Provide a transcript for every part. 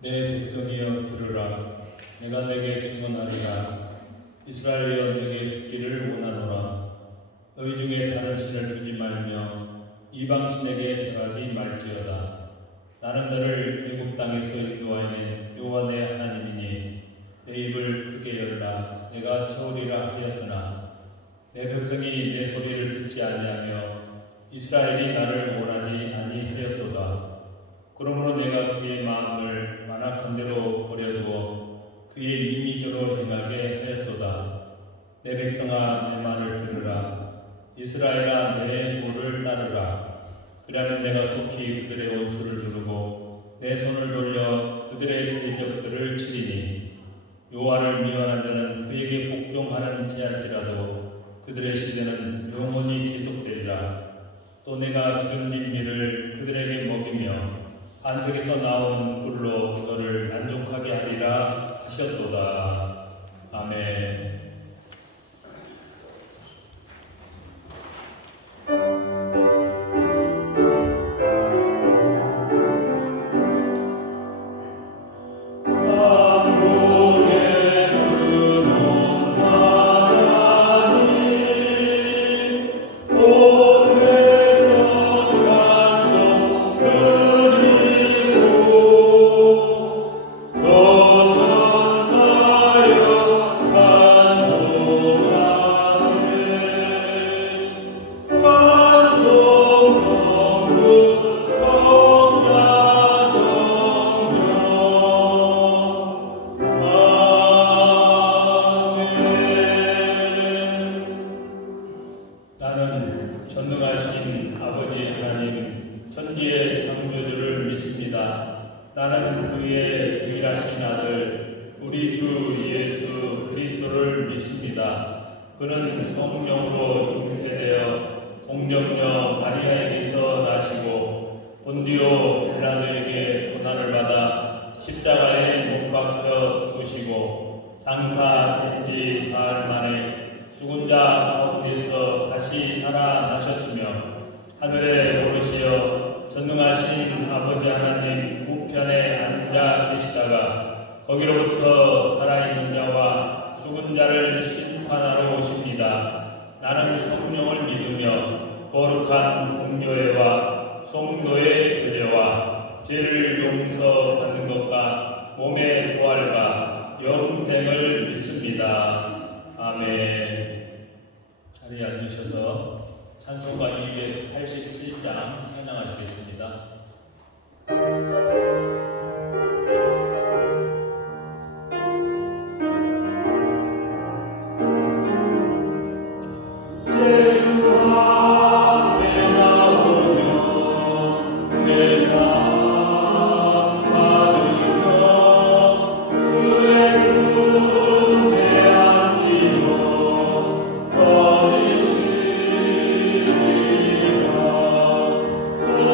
내 백성이여 들으라. 내가 내게 증언하리라. 이스라엘이여 내게 듣기를 원하노라. 너희 중에 다른 신을 두지 말며 이방 신에게 절하지 말지어다. 나는 너를 애굽 땅에서 인도하여낸 여호와 내 하나님이니 내 입을 크게 열라. 내가 채우리라 하였으나 내 백성이 내 소리를 듣지 아니하며 이스라엘이 나를 원하지 아니하였도다. 그러므로 내가 그의 마음을 완악한 대로 버려두어 그의 임의대로 행하게 하였도다. 내 백성아 내 말을 들으라. 이스라엘아 내 도를 따르라. 그러면 내가 속히 그들의 원수를 누르고 내 손을 돌려 그들의 대적들을 치리니 여호와를 미워하는 자는 그에게 복종하는 지할지라도 그들의 시대는 영원히 계속되리라. 또 내가 기름진 밀을 그들에게 먹이며 안석에서 나온 꿀로 너를 만족하게 하리라 하셨도다. 아멘. 나는 전능하신 아버지 하나님 천지의 창조주를 믿습니다. 나는 그의 유일하신 아들 우리 주 예수 그리스도를 믿습니다. 그는 성령으로 잉태되어 공정녀 마리아에게서 나시고 본디오 빌라도에게 고난을 받아 십자가에 못 박혀 죽으시고 장사된 지 사흘 만에 죽은 자 가운데서 다시 살아나셨으며 하늘에 오르시어 전능하신 아버지 하나님 우편에 앉아 계시다가 거기로부터 살아있는 자와 죽은 자를 심판하러 오십니다. 나는 성령을 믿으며 거룩한 공교회와 성도의 교제와 죄를 용서받는 것과 몸의 부활과 영생을 믿습니다. 아멘. 자리에 앉으셔서 찬송가 287장 찬양하시겠습니다.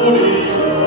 우리 주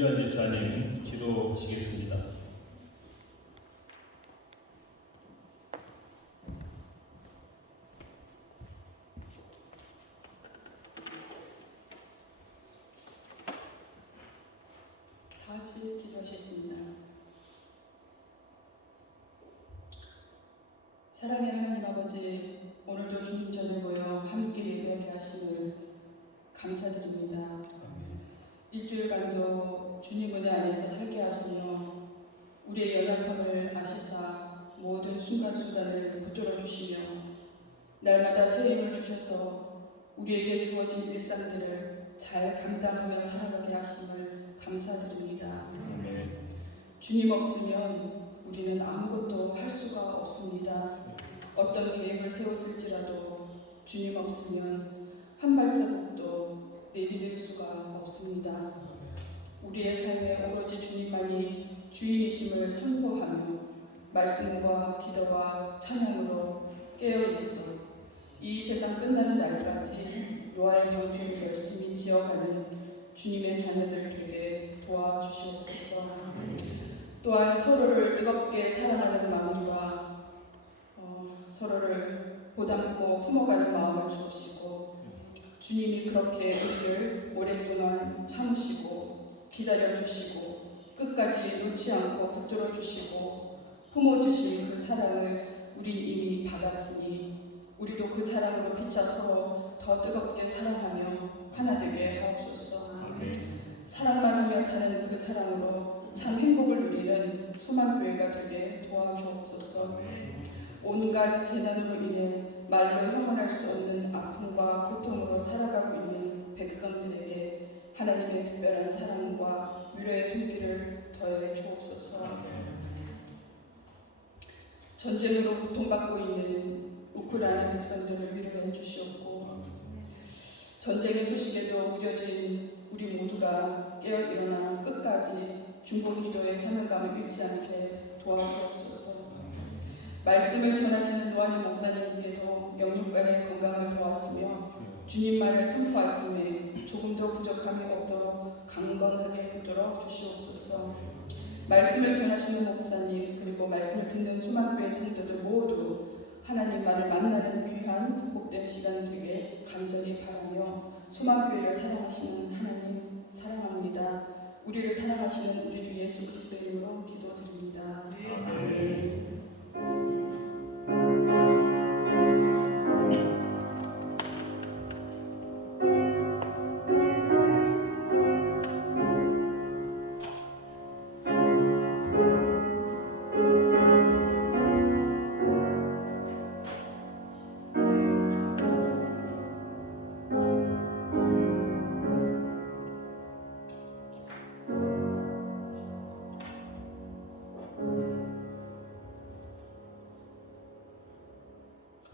김지현 집사님 기도하시겠습니다. 다 같이 기도하시겠습니다. 사랑의 하나님 아버지, 오늘도 주님 전에 모여 함께 예배하게 하심을 감사드립니다. 일주일간도 주님 은혜 안에서 살게 하시며 우리의 연약함을 아시사 모든 순간순간을 붙들어 주시며 날마다 새 힘을 주셔서 우리에게 주어진 일상들을 잘 감당하며 살아가게 하심을 감사드립니다. 주님 없으면 우리는 아무것도 할 수가 없습니다. 어떤 계획을 세웠을지라도 주님 없으면 한 발자국도 내디딜 수가 없습니다. 우리의 삶에 오로지 주님만이 주인이심을 선포하며 말씀과 기도와 찬양으로 깨어있어 이 세상 끝나는 날까지 노아의 방주를 열심히 지어가는 주님의 자녀들 되게 도와주시옵소서. 또한 서로를 뜨겁게 사랑하는 마음과 서로를 보담고 품어가는 마음을 주옵시고 주님이 그렇게 우리를 오랫동안 참으시고 기다려주시고 끝까지 놓지 않고 붙들어주시고 품어주신 그 사랑을 우린 이미 받았으니 우리도 그 사랑으로 피차 서로 더 뜨겁게 사랑하며 하나 되게 하옵소서. 사랑만 하며 사는 그 사랑으로 참 행복을 누리는 소망교회가 되게 도와주옵소서. 온갖 재난으로 인해 말로 형언할 수 없는 아픔과 고통으로 살아가고 있는 백성들에게 하나님의 특별한 사랑과 위로의 손길을 더해 주옵소서. 전쟁으로 고통받고 있는 우크라이나 백성들을 위로해 주시옵고 전쟁의 소식에도 무뎌진 우리 모두가 깨어 일어나 끝까지 중보 기도의 사명감을 잃지 않게 도와주옵소서. 말씀을 전하시는 노아니 목사님께도 영육간의 건강을 도왔으며 주님만을 선포하심에 조금도 부족함이 없도록 강건하게 붙들어 주시옵소서. 말씀을 전하시는 목사님 그리고 말씀을 듣는 소망교회 성도들 모두 하나님만을 만나는 귀한 복된 시간 되게 간절히 바라며 소망교회를 사랑하시는 하나님 사랑합니다. 우리를 사랑하시는 우리 주 예수 그리스도의 이름으로 기도드립니다. 아멘.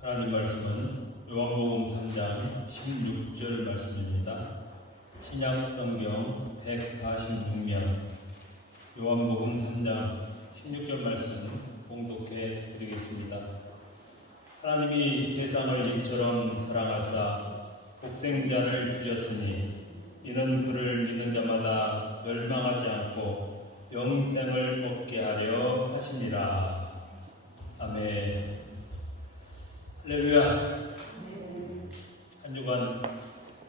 하나님 말씀은 요한복음 3장 16절 말씀입니다. 신약 성경 146면 요한복음 3장 16절 말씀 봉독해 드리겠습니다. 하나님이 세상을 이처럼 사랑하사 독생자를 주셨으니 이는 그를 믿는 자마다 멸망하지 않고 영생을 얻게 하려 하심이라. 아멘. 할렐루야. 한 주간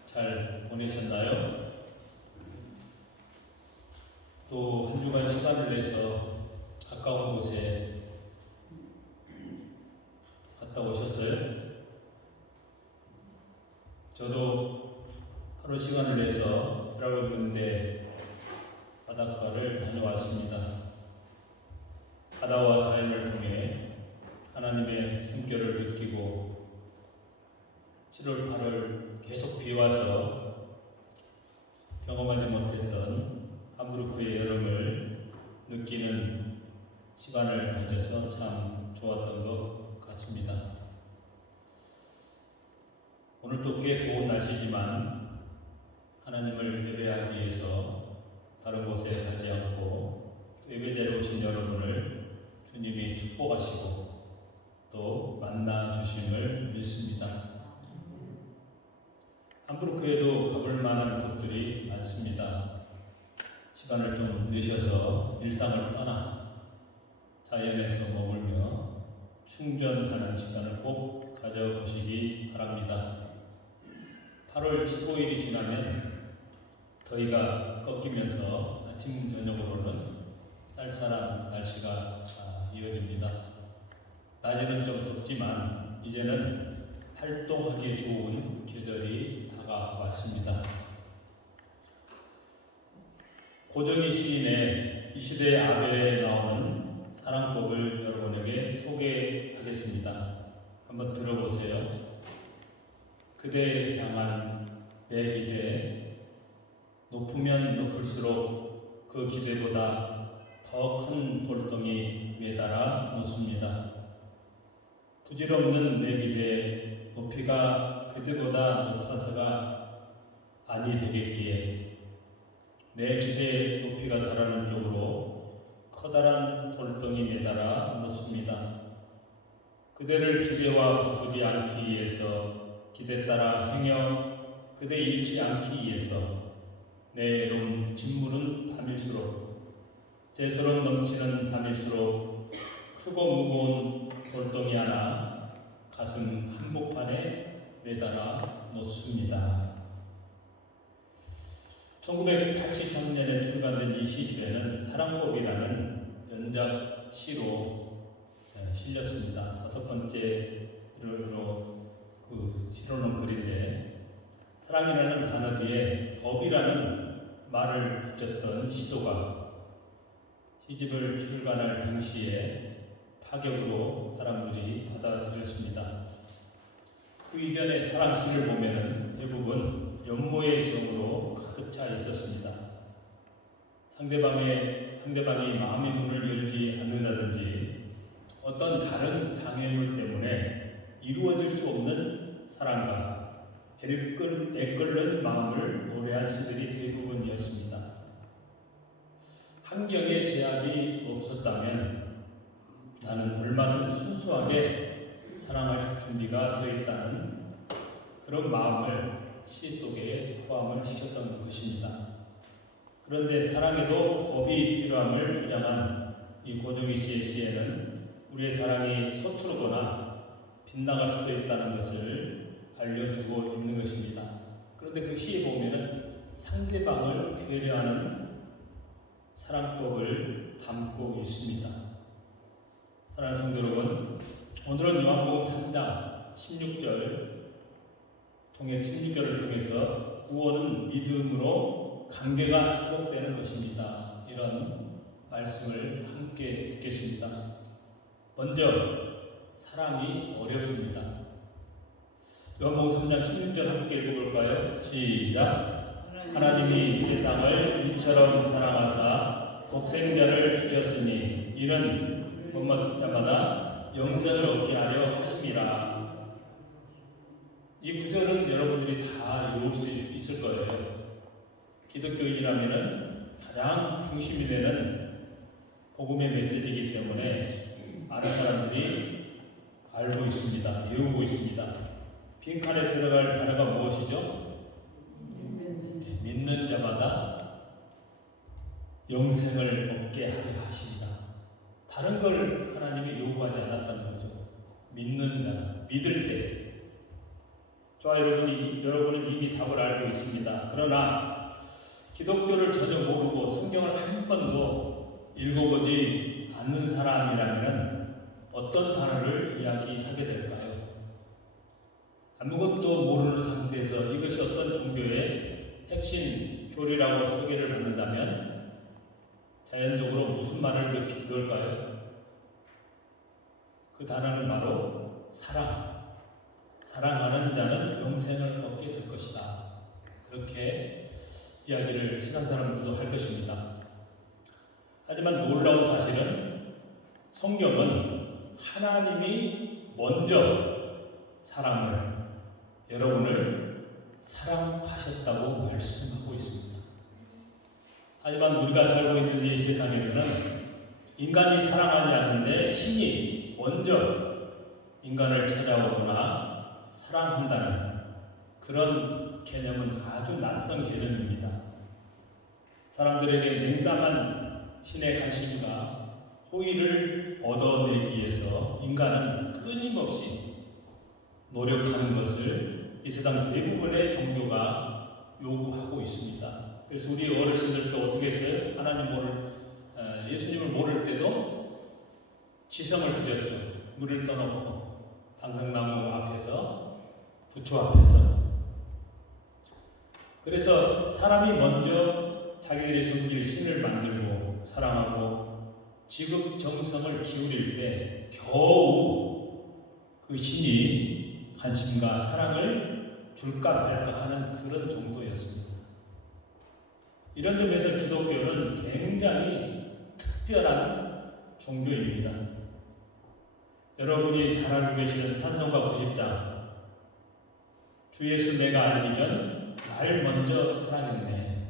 잘 보내셨나요? 또 한 주간 시간을 내서 가까운 곳에 갔다 오셨어요? 저도 하루 시간을 내서 트라블군대 바닷가를 다녀왔습니다. 바다와 자연을 통해 하나님의 숨결을 느끼고 7월 8월 계속 비와서 경험하지 못했던 함부르크의 여름을 느끼는 시간을 가져서 참 좋았던 것 같습니다. 오늘도 꽤 더운 날씨지만 하나님을 예배하기 위해서 다른 곳에 가지 않고 예배대로 오신 여러분을 주님이 축복하시고 또 만나 주심을 믿습니다. 함부르크에도 가볼 만한 곳들이 많습니다. 시간을 좀 내셔서 일상을 떠나 자연에서 머물며 충전하는 시간을 꼭 가져보시기 바랍니다. 8월 15일이 지나면 더위가 꺾이면서 아침 저녁으로는 쌀쌀한 날씨가 이어집니다. 낮에는 좀 덥지만 이제는 활동하기 좋은 계절이 다가왔습니다. 고정희 시인의 이 시대의 아벨에 나오는 사랑법을 여러분에게 소개하겠습니다. 한번 들어보세요. 그대에 향한 내 기대, 높으면 높을수록 그 기대보다 더 큰 돌덩이 매달아 놓습니다. 부질없는 내 기대, 높이가 그대보다 높아서가 아니 되겠기에 내 기대의 높이가 자라는 쪽으로 커다란 돌덩이 매달아 놓습니다. 그대를 기대와 바꾸지 않기 위해서 기대 따라 행여 그대 잃지 않기 위해서 내 애로움 짓무른 밤일수록 제 소름 넘치는 밤일수록 크고 무거운 돌덩이 하나 가슴 한복판에 매달아 놓습니다. 1983년에 출간된 이 시집에는 사랑법이라는 연작 시로 실렸습니다. 5번째로 실어놓은 글인데 사랑이라는 단어 뒤에 법이라는 말을 붙였던 시도가 시집을 출간할 당시에 파격으로 사람들이 받아들였습니다. 그 이전의 사랑시를 보면은 대부분 연모의 정으로 가득 차 있었습니다. 상대방이 마음의 문을 열지 않는다든지 어떤 다른 장애물 때문에 이루어질 수 없는 사랑과 애끓는 마음을 노래한 시들이 대부분이었습니다. 환경에 제약이 없었다면 나는 얼마든 순수하게 사랑할 준비가 되어 있다는 그런 마음을 시 속에 포함을 시켰던 것입니다. 그런데 사랑에도 법이 필요함을 주장한 이 고정희 씨의 시에는 우리의 사랑이 서투르거나 빗나갈 수도 있다는 것을 알려주고 있는 것입니다. 그런데 그 시에 보면은 상대방을 배려하는 사랑법을 담고 있습니다. 사랑하는 성도 여러분, 오늘은 요한복음 3장 16절 16절을 통해서 구원은 믿음으로 관계가 회복되는 것입니다. 이런 말씀을 함께 듣겠습니다. 먼저 사랑이 어렵습니다. 요한복음 3장 16절 함께 읽어볼까요? 시작. 하나님이 세상을 이처럼 사랑하사 독생자를 주셨으니 이는 본 자마다 영생을 얻게 하려 하심이라. 이 구절은 여러분들이 다 외울 수 있을 거예요. 기독교인이라면 가장 중심이 되는 복음의 메시지이기 때문에 많은 사람들이 알고 있습니다. 외우고 있습니다. 빈칸에 들어갈 단어가 무엇이죠? 믿는 자마다 영생을 얻게 하려 하십니다. 다른 걸 하나님이 요구하지 않았다는 거죠. 믿는 자, 믿을 때. 저와 여러분은 이미 답을 알고 있습니다. 그러나 기독교를 전혀 모르고 성경을 한 번도 읽어보지 않는 사람이라면 어떤 단어를 이야기하게 될까요? 아무것도 모르는 상태에서 이것이 어떤 종교의 핵심 교리라고 소개를 받는다면 자연적으로 무슨 말을 넣을까요? 그 단어는 바로 사랑. 사랑하는 자는 영생을 얻게 될 것이다. 그렇게 이야기를 세상 사람들도 할 것입니다. 하지만 놀라운 사실은 성경은 하나님이 먼저 여러분을 사랑하셨다고 말씀하고 있습니다. 하지만 우리가 살고 있는 이 세상에는 인간이 사랑하지 않는데 신이 먼저 인간을 찾아오거나 사랑한다는 그런 개념은 아주 낯선 개념입니다. 사람들에게 냉담한 신의 관심과 호의를 얻어내기 위해서 인간은 끊임없이 노력하는 것을 이 세상 대부분의 종교가 요구하고 있습니다. 그래서 우리 어르신들도 어떻게 했어요? 예수님을 모를 때도 지성을 드렸죠. 물을 떠놓고 당상나무 앞에서, 부처 앞에서. 그래서 사람이 먼저 자기들이 섬길 신을 만들고 사랑하고 지극정성을 기울일 때 겨우 그 신이 관심과 사랑을 줄까 말까 하는 그런 정도였습니다. 이런 점에서 기독교는 굉장히 특별한 종교입니다. 여러분이 잘 알고 계시는 찬송가 90장, 주 예수 내가 알기 전 날 먼저 사랑했네.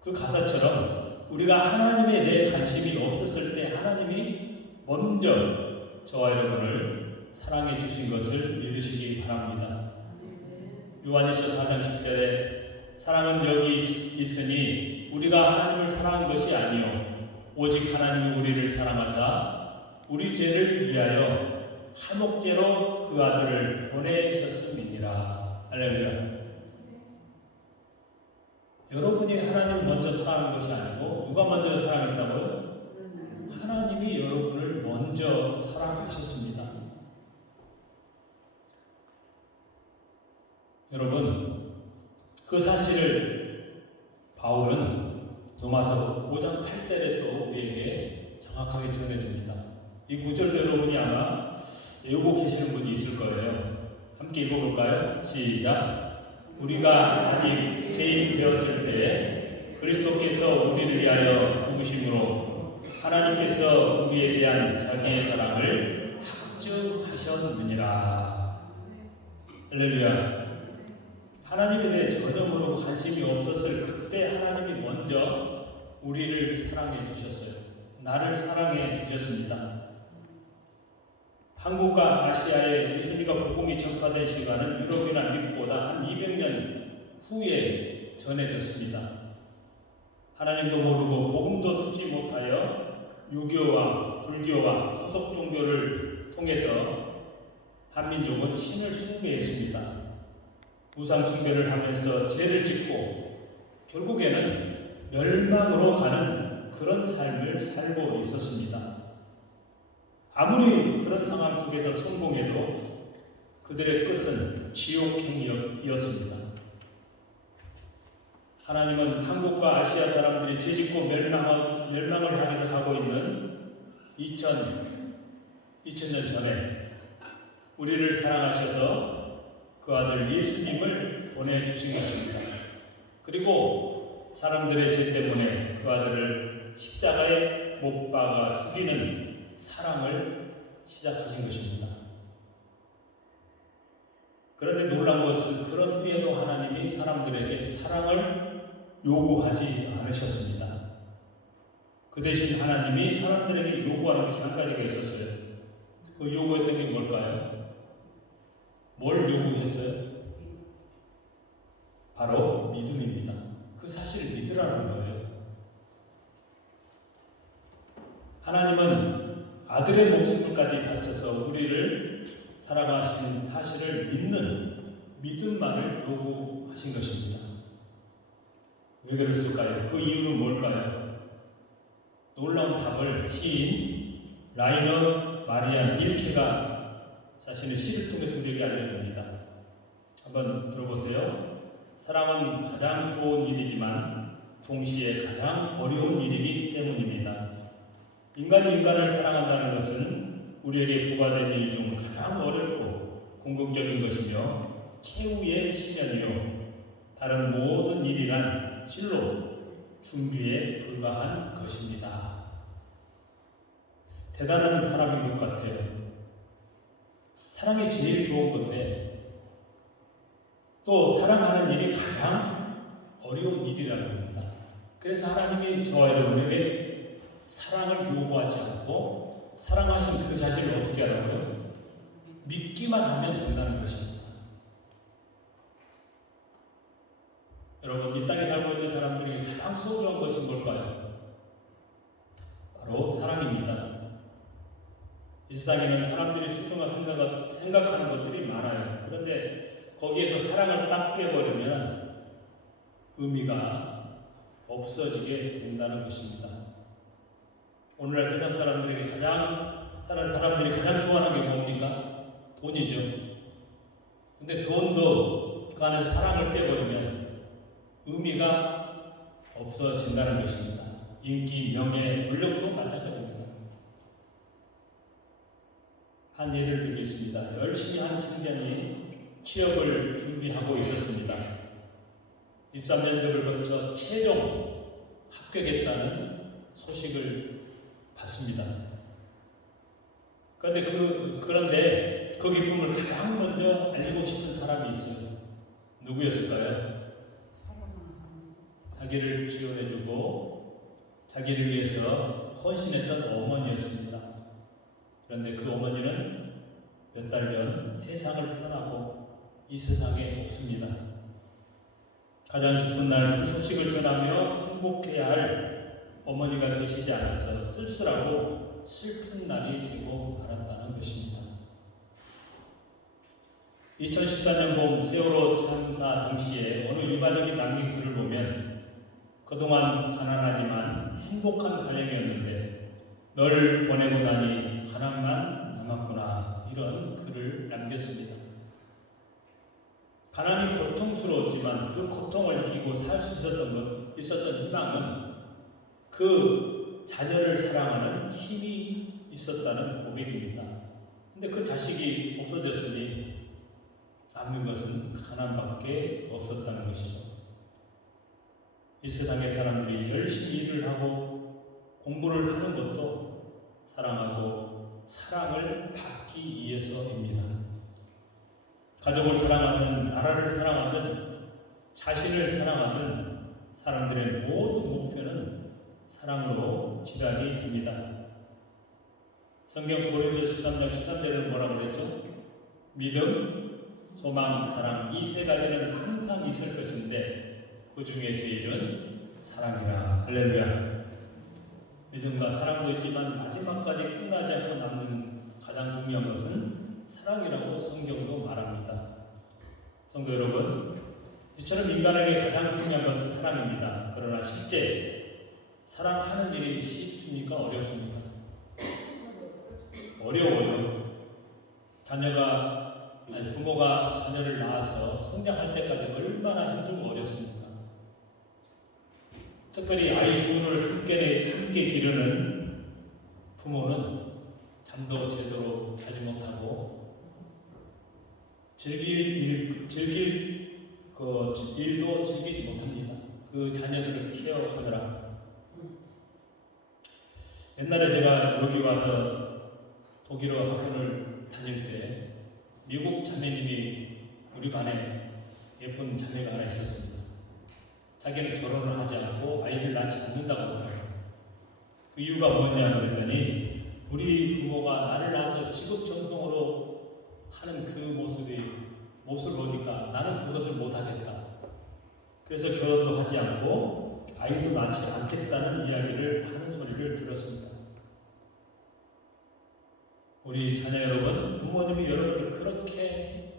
그 가사처럼 우리가 하나님에 대해 관심이 없었을 때 하나님이 먼저 저와 여러분을 사랑해 주신 것을 믿으시기 바랍니다. 요한일서 4장 10절에 사랑은 여기 있으니 우리가 하나님을 사랑한 것이 아니요 오직 하나님이 우리를 사랑하사 우리 죄를 위하여 한옥죄로 그 아들을 보내셨음이니라. 할렐루야. 여러분이 하나님을 먼저 사랑한 것이 아니고 누가 먼저 사랑했다고요? 하나님이 여러분을 먼저 사랑하셨습니다. 여러분, 그 사실을 바울은 로마서 5장 8절에 또 우리에게 정확하게 전해줍니다. 이 구절도 여러분이 아마 외우고 계시는 분이 있을 거예요. 함께 읽어볼까요? 시작. 우리가 아직 죄인 되었을 때에 그리스도께서 우리를 위하여 죽으심으로 하나님께서 우리에 대한 자기의 사랑을 확증하셨느니라. 할렐루야. 하나님에 대해 전혀 모르고 관심이 없었을 그때 하나님이 먼저 우리를 사랑해 주셨어요. 나를 사랑해 주셨습니다. 한국과 아시아에 예수님과 복음이 전파된 시간은 유럽이나 미국보다 한 200년 후에 전해졌습니다. 하나님도 모르고 복음도 듣지 못하여 유교와 불교와 토속 종교를 통해서 한민족은 신을 숭배했습니다. 우상 숭배를 하면서 죄를 짓고 결국에는 멸망으로 가는 그런 삶을 살고 있었습니다. 아무리 그런 상황 속에서 성공해도 그들의 끝은 지옥행이었습니다. 하나님은 한국과 아시아 사람들이 죄짓고 멸망을 향해서 가고 있는 2000년 전에 우리를 사랑하셔서 그 아들 예수님을 보내주신 것입니다. 그리고 사람들의 죄 때문에 그 아들을 십자가에 못 박아 죽이는 사랑을 시작하신 것입니다. 그런데 놀라운 것은 그런 후에도 하나님이 사람들에게 사랑을 요구하지 않으셨습니다. 그 대신 하나님이 사람들에게 요구하는 것이 한 가지가 있었어요. 그 요구했던 게 뭘까요? 뭘 요구했어요? 바로 믿음입니다. 그 사실을 믿으라는 거예요. 하나님은 아들의 목숨까지 바쳐서 우리를 사랑하시는 사실을 믿는 믿음만을 요구하신 것입니다. 왜 그랬을까요? 그 이유는 뭘까요? 놀라운 답을 시인 라이너 마리아 닐케가 자신의 시를 통해서 우리에게 알려줍니다. 한번 들어보세요. 사랑은 가장 좋은 일이지만 동시에 가장 어려운 일이기 때문입니다. 인간이 인간을 사랑한다는 것은 우리에게 부과된 일 중 가장 어렵고 궁극적인 것이며 최후의 시련이요 다른 모든 일이란 실로 준비에 불과한 것입니다. 대단한 사람인 것 같아요. 사랑이 제일 좋은 건데 또 사랑하는 일이 가장 어려운 일이라는 겁니다. 그래서 하나님이 저와 여러분에게 사랑을 요구하지 않고 사랑하신 그 자신을 어떻게 하라고요? 믿기만 하면 된다는 것입니다. 여러분, 이 땅에 살고 있는 사람들이 가장 소중한 것이 뭘까요? 바로 사랑입니다. 이 세상에는 사람들이 소중한 생각하는 것들이 많아요. 그런데 거기에서 사랑을 딱 빼버리면 의미가 없어지게 된다는 것입니다. 오늘날 세상 사람들이 가장 좋아하는 게 뭡니까? 돈이죠. 근데 돈도 그 안에서 사랑을 빼버리면 의미가 없어진다는 것입니다. 인기, 명예, 권력도 마찬가지입니다. 한 예를 들겠습니다. 열심히 한 청년이 취업을 준비하고 있었습니다. 입사 면접을 거쳐 최종 합격했다는 소식을 받습니다. 그런데 그 기쁨을 가장 먼저 알리고 싶은 사람이 있어요. 누구였을까요? 자기를 지원해주고 자기를 위해서 헌신했던 어머니였습니다. 그런데 그 어머니는 몇 달 전 세상을 떠나고 이 세상에 없습니다. 가장 기쁜 날 그 소식을 전하며 행복해야 할 어머니가 계시지 않아서 쓸쓸하고 슬픈 날이 되고 말았다는 것입니다. 2014년 봄 세월호 참사 당시에 어느 유가족이 남긴 글을 보면 그동안 가난하지만 행복한 가정이었는데 널 보내고 나니 가난만 남았구나, 이런 글을 남겼습니다. 가난이 고통스러웠지만 그 고통을 이기고 살 수 있었던 희망은 그 자녀를 사랑하는 힘이 있었다는 고백입니다. 근데 그 자식이 없어졌으니 남는 것은 가난밖에 없었다는 것이죠. 이 세상의 사람들이 열심히 일을 하고 공부를 하는 것도 사랑하고 사랑을 받기 위해서입니다. 가족을 사랑하든 나라를 사랑하든 자신을 사랑하든 사람들의 모든 목표는 사랑으로 지각이 됩니다. 성경 고린도서 13장 13절에는 뭐라고 그랬죠? 믿음, 소망, 사랑, 이 세 가지는 항상 있을 것인데 그 중에 제일은 사랑이라. 할렐루야. 믿음과 사랑도 있지만 마지막까지 끝나지 않고 남는 가장 중요한 것은 사랑이라고 성경도 말합니다. 성도 여러분, 이처럼 인간에게 가장 중요한 것은 사랑입니다. 그러나 실제 사랑하는 일이 쉽습니까? 어렵습니까? 어려워요. 부모가 자녀를 낳아서 성장할 때까지 얼마나 힘들고 어렵습니까? 특별히 아이 둘을 함께 기르는 부모는 잠도 제대로 자지 못하고 일도 즐기지 못합니다. 그 자녀들을 케어하느라. 옛날에 제가 여기 와서 독일어 학원을 다닐 때 미국 자매님이 우리 반에 예쁜 자매가 하나 있었습니다. 자기는 결혼을 하지 않고 아이를 낳지 않는다고 하더라고요. 그 이유가 뭐냐 그랬더니 우리 부모가 나를 낳아서 지극정성으로 하는 그 모습을 보니까 나는 그것을 못하겠다. 그래서 결혼도 하지 않고 아이도 낳지 않겠다는 이야기를 하는 소리를 들었습니다. 우리 자녀 여러분, 부모님이 여러분을 그렇게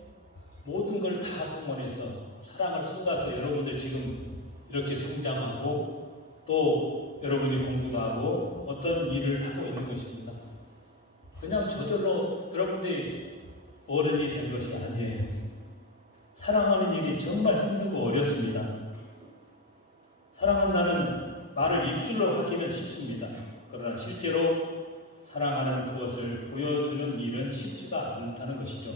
모든 걸 다 동원해서 사랑을 쏟아서 여러분들 지금 이렇게 성장하고 또 여러분이 공부도 하고 어떤 일을 하고 있는 것입니다. 그냥 저절로 여러분들이 어른이 된 것이 아니에요. 사랑하는 일이 정말 힘들고 어렵습니다. 사랑한다는 말을 입술로 하기는 쉽습니다. 그러나 실제로 사랑하는 그것을 보여주는 일은 쉽지가 않다는 것이죠.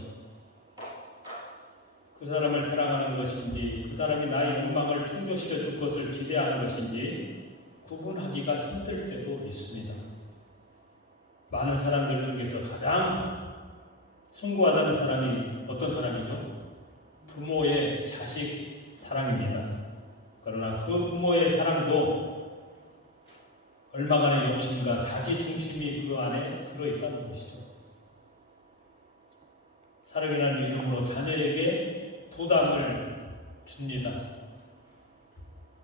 그 사람을 사랑하는 것인지 그 사람이 나의 욕망을 충족시켜 줄 것을 기대하는 것인지 구분하기가 힘들 때도 있습니다. 많은 사람들 중에서 가장 숭고하다는 사랑이 어떤 사랑이죠? 부모의 자식 사랑입니다. 그러나 그 부모의 사랑도 얼마간의 욕심과 자기 중심이 그 안에 들어있다는 것이죠. 사랑이라는 이름으로 자녀에게 부담을 줍니다.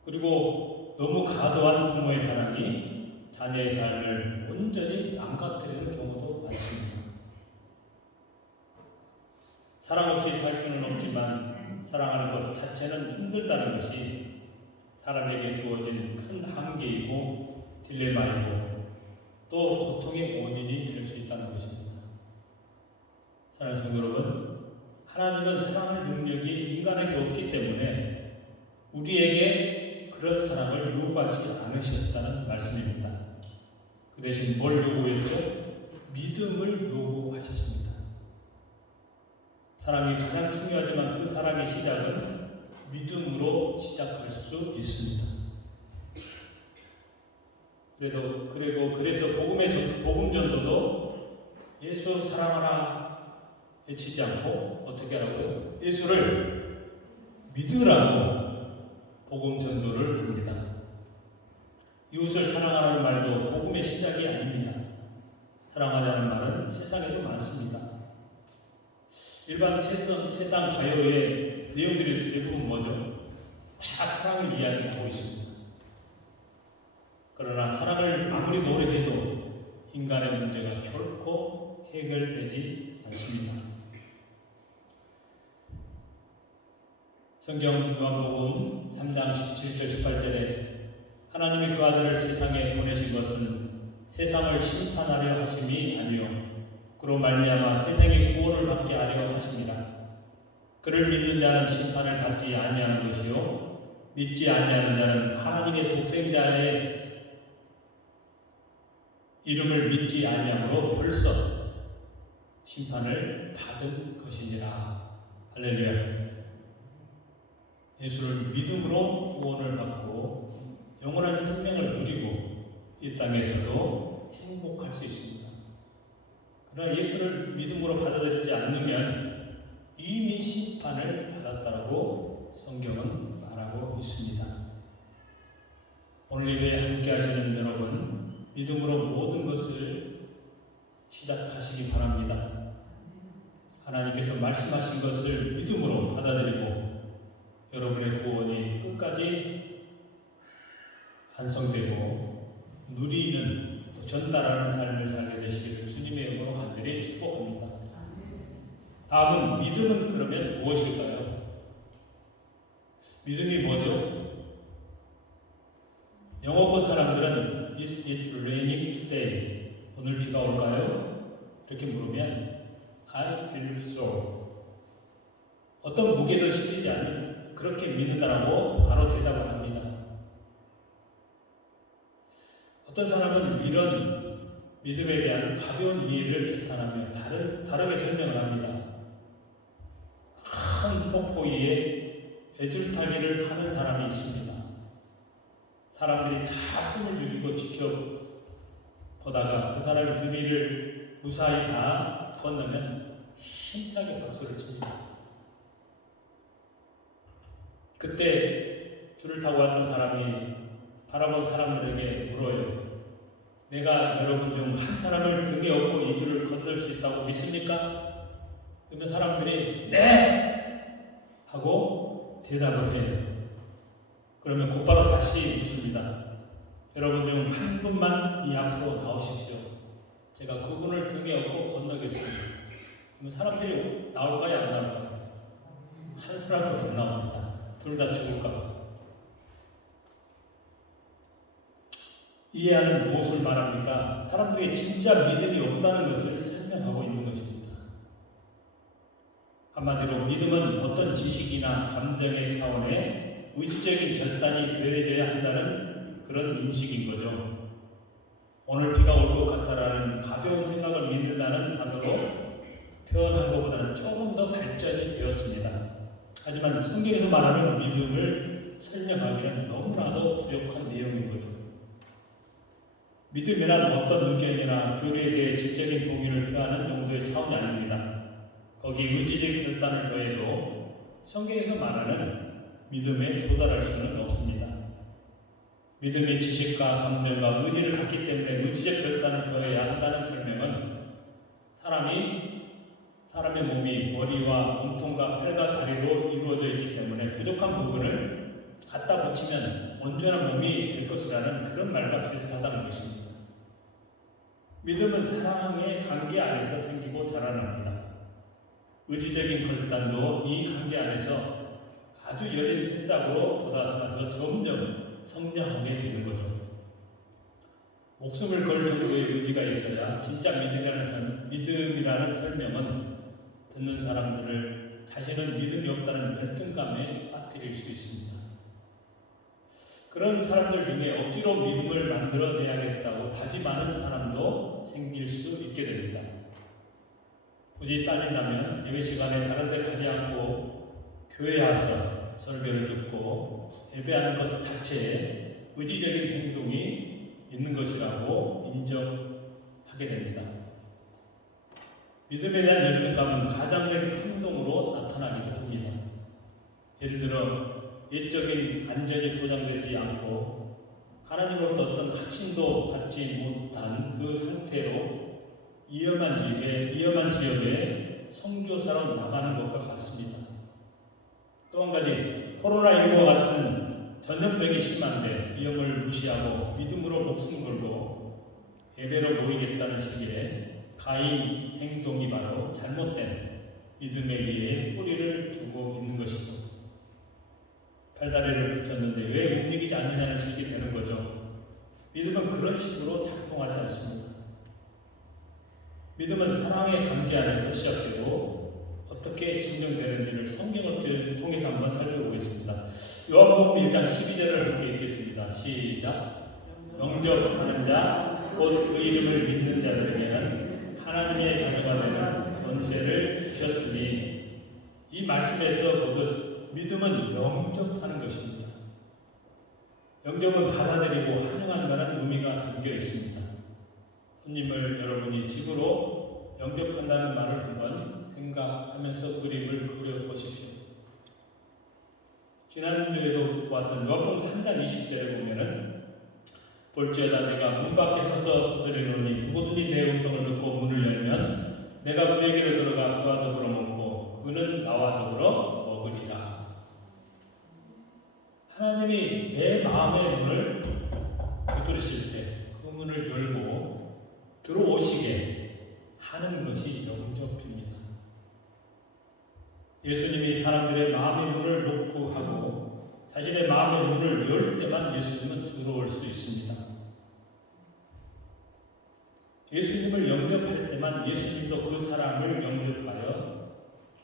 그리고 너무 과도한 부모의 사랑이 자녀의 삶을 온전히 망가뜨리는 경우도 많습니다. 사랑 없이 살 수는 없지만 사랑하는 것 자체는 힘들다는 것이 사람에게 주어진 큰 한계이고 딜레마이고 또 고통의 원인이 될 수 있다는 것입니다. 사랑하는 성도 여러분, 하나님은 사랑할 능력이 인간에게 없기 때문에 우리에게 그런 사랑을 요구하지 않으셨다는 말씀입니다. 그 대신 뭘 요구했죠? 믿음을 요구하셨습니다. 사랑이 가장 중요하지만 그 사랑의 시작은 믿음으로 시작할 수 있습니다. 그래서 복음 전도도 예수 사랑하라 외치지 않고 어떻게 하라고요? 예수를 믿으라고 복음 전도를 합니다. 이웃을 사랑하라는 말도 복음의 시작이 아닙니다. 사랑하자는 말은 세상에도 많습니다. 일반 세상 가요의 내용들이 대부분 뭐죠? 다 사랑을 이야기하고 있습니다. 그러나 사랑을 아무리 노래해도 인간의 문제가 결코 해결되지 않습니다. 성경 요한복음 3장 17절 18절에 하나님이 그 아들을 세상에 보내신 것은 세상을 심판하려 하심이 아니요 그로 말미암아 세상의 구원을 받게 하려 하십니다. 그를 믿는 자는 심판을 받지 아니하는 것이요 믿지 아니하는 자는 하나님의 독생자의 이름을 믿지 아니함으로 벌써 심판을 받은 것이니라. 할렐루야. 예수를 믿음으로 구원을 받고 영원한 생명을 누리고 이 땅에서도 행복할 수 있습니다. 그러나 예수를 믿음으로 받아들이지 않으면 이미 심판을 받았다고 성경은 말하고 있습니다. 오늘 예배에 함께 하시는 여러분, 믿음으로 모든 것을 시작하시기 바랍니다. 하나님께서 말씀하신 것을 믿음으로 받아들이고 여러분의 구원이 끝까지 완성되고 누리는 또 전달하는 삶을 살게 되시기를 주님의 이름으로 간절히 축복합니다. 다음은 믿음은 그러면 무엇일까요? 믿음이 뭐죠? 영어 본 사람들은 Is it raining today? 오늘 비가 올까요? 이렇게 물으면 I believe so. 어떤 무게도 실리지 않는 그렇게 믿는다라고 바로 대답을 합니다. 어떤 사람은 이런 믿음에 대한 가벼운 이해를 개탄하며 다르게 설명을 합니다. 큰 폭포 위에 애줄타기를 하는 사람이 있습니다. 사람들이 다 숨을 죽이고 지켜보다가 그 사람이 주리를 무사히 다 건너면 힘차게 박수를 칩니다. 그때 줄을 타고 왔던 사람이 바라본 사람들에게 물어요. 내가 여러분 중 한 사람을 등에 업고 이 줄을 건널 수 있다고 믿습니까? 그러면 사람들이 네! 하고 대답을 해요. 그러면 곧바로 다시 묻습니다. 여러분 중 한 분만 이 앞으로 나오십시오. 제가 그분을 등에 업고 건너겠습니다. 그러면 사람들이 나올까요? 안 나올까요? 한 사람도 못 나옵니다. 둘 다 죽을까 봐. 이해하는 무엇을 말합니까? 사람들에게 진짜 믿음이 없다는 것을 설명하고 있는 것입니다. 한마디로 믿음은 어떤 지식이나 감정의 차원의 의지적인 결단이 되어져야 한다는 그런 인식인 거죠. 오늘 비가 올 것 같다라는 가벼운 생각을 믿는다는 단어로 표현한 것보다는 조금 더 발전이 되었습니다. 하지만 성경에서 말하는 믿음을 설명하기는 너무나도 부족한 내용인 거죠. 믿음이란 어떤 의견이나 교리에 대해 지적인 동의를 표하는 정도의 차원이 아닙니다. 거기에 의지적 결단을 더해도 성경에서 말하는 믿음에 도달할 수는 없습니다. 믿음이 지식과 감정과 의지를 갖기 때문에 의지적 결단을 더해야 한다는 설명은 사람의 몸이 머리와 몸통과 팔과 다리로 이루어져 있기 때문에 부족한 부분을 갖다 붙이면 온전한 몸이 될 것이라는 그런 말과 비슷하다는 것입니다. 믿음은 사랑의 관계 안에서 생기고 자라납니다. 의지적인 결단도 이 관계 안에서 아주 여린 새싹으로 돋아나서 점점 성장하게 되는 거죠. 목숨을 걸 정도의 의지가 있어야 진짜 믿음이라는 설명은 듣는 사람들을 자신은 믿음이 없다는 열등감에 빠뜨릴 수 있습니다. 그런 사람들 중에 억지로 믿음을 만들어내야겠다고 다짐하는 사람도 생길 수 있게 됩니다. 굳이 따진다면 예배 시간에 다른 데 가지 않고 교회에 와서 설교를 듣고 예배하는 것 자체에 의지적인 행동이 있는 것이라고 인정하게 됩니다. 믿음에 대한 열등감은 가장된 행동으로 나타나기도 합니다. 예를 들어 옛적인 안전이 보장되지 않고 하나님으로부터 어떤 확신도 받지 못한 그 상태로 위험한 지역에 선교사로 나가는 것과 같습니다. 또 한 가지 코로나19와 같은 전염병이 심한데 위험을 무시하고 믿음으로 목숨 걸고 예배로 모이겠다는 시기에 가인 행동이 바로 잘못된 믿음에 의해 뿌리를 두고 있는 것이죠. 팔다리를 붙였는데 왜 움직이지 않느냐는 식이 되는 거죠. 믿음은 그런 식으로 작동하지 않습니다. 믿음은 사랑의 관계 안에서 시작되고 어떻게 증명되는지를 성경을 통해서 한번 살펴보겠습니다. 요한복음 1장 12절을 함께 읽겠습니다. 시작. 영접하는 자, 곧 그 이름을 믿는 자들에게는 하나님의 자녀가 되는 권세를 주셨으니, 이 말씀에서 보듯 믿음은 영접하는 것입니다. 영접은 받아들이고 환영한다는 의미가 담겨 있습니다. 손님을 여러분이 집으로 영접한다는 말을 한번 생각하면서 그림을 그려보십시오. 지난주에도 보았던 요한복음 3장 20절에 보면은 볼지어다 내가 문 밖에 서서 두드리노니 누구든지 내 음성을 듣고 문을 열면 내가 그에게로 들어가 그와 더불어 먹고 그는 나와 더불어 먹으리라. 하나님이 내 마음의 문을 두드리실 때 그 문을 열고 들어오시게 하는 것이 영접입니다. 예수님이 사람들의 마음의 문을 놓고 하고 자신의 마음의 문을 열 때만 예수님은 들어올 수 있습니다. 예수님을 영접할 때만 예수님도 그 사람을 영접하여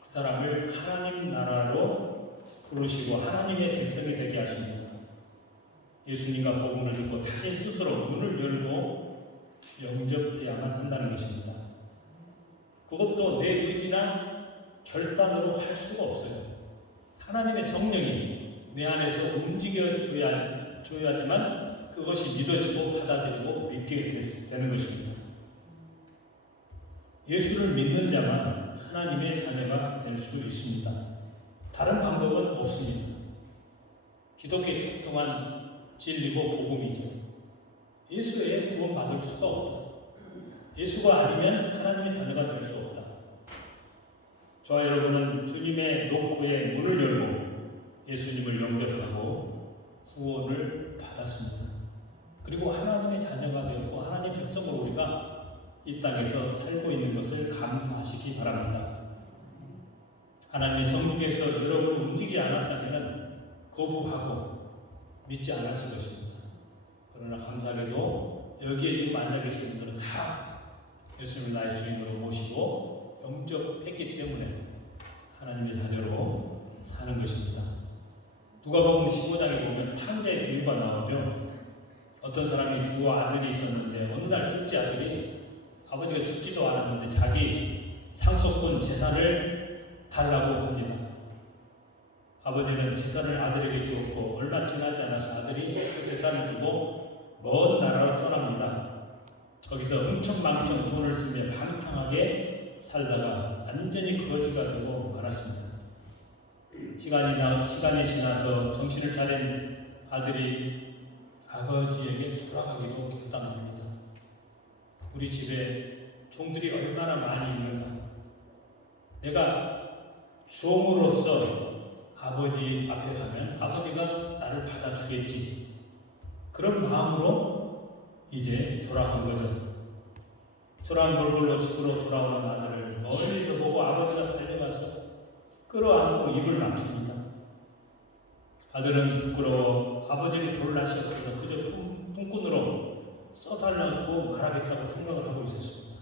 그 사람을 하나님 나라로 부르시고 하나님의 백성이 되게 하십니다. 예수님과 복음을 듣고 자신 스스로 문을 열고 영접해야만 한다는 것입니다. 그것도 내 의지나 결단으로 할 수가 없어요. 하나님의 성령이 내 안에서 움직여줘야지만 그것이 믿어지고 받아들이고 믿게 되는 것입니다. 예수를 믿는 자만 하나님의 자녀가 될 수 있습니다. 다른 방법은 없습니다. 기독교의 특통한 진리고 복음이죠. 예수 외에 구원받을 수가 없다. 예수가 아니면 하나님의 자녀가 될 수 없다. 저와 여러분은 주님의 노크에 문을 열고 예수님을 영접하고 구원을 받았습니다. 그리고 하나님의 자녀가 되었고 하나님의 백성으로 우리가 이 땅에서 살고 있는 것을 감사하시기 바랍니다. 하나님의 성령께서 여러분을 움직이지 않았다면 거부하고 믿지 않았을 것입니다. 그러나 감사하게도 여기에 지금 앉아 계신 분들은 다 예수님을 나의 주인으로 모시고 영접했기 때문에 하나님의 자녀로 사는 것입니다. 누가복음 15장에 보면 탕자의 비유가 나오죠. 어떤 사람이 두 아들이 있었는데 어느 날 둘째 아들이 아버지가 죽지도 않았는데 자기 상속분 재산을 달라고 합니다. 아버지는 재산을 아들에게 주었고 얼마 지나지 않아서 아들이 그 재산을 두고 먼 나라로 떠납니다. 거기서 흥청망청 돈을 쓰며 방탕하게 살다가 완전히 거지가 되고 말았습니다. 시간이 지나서 정신을 차린 아들이 아버지에게 돌아가기로 결단합니다. 우리 집에 종들이 얼마나 많이 있는가? 내가 종으로서 아버지 앞에 가면 아버지가 나를 받아주겠지. 그런 마음으로 이제 돌아간 거죠. 소란 몰골로 집으로 돌아오는 아들을 멀리서 보고 아버지가 달려가서 끌어안고 입을 맞춥니다. 아들은 부끄러워 아버지를 볼 낯이 없어서 그저 품꾼으로 써달라고 말하겠다고 생각을 하고 있었습니다.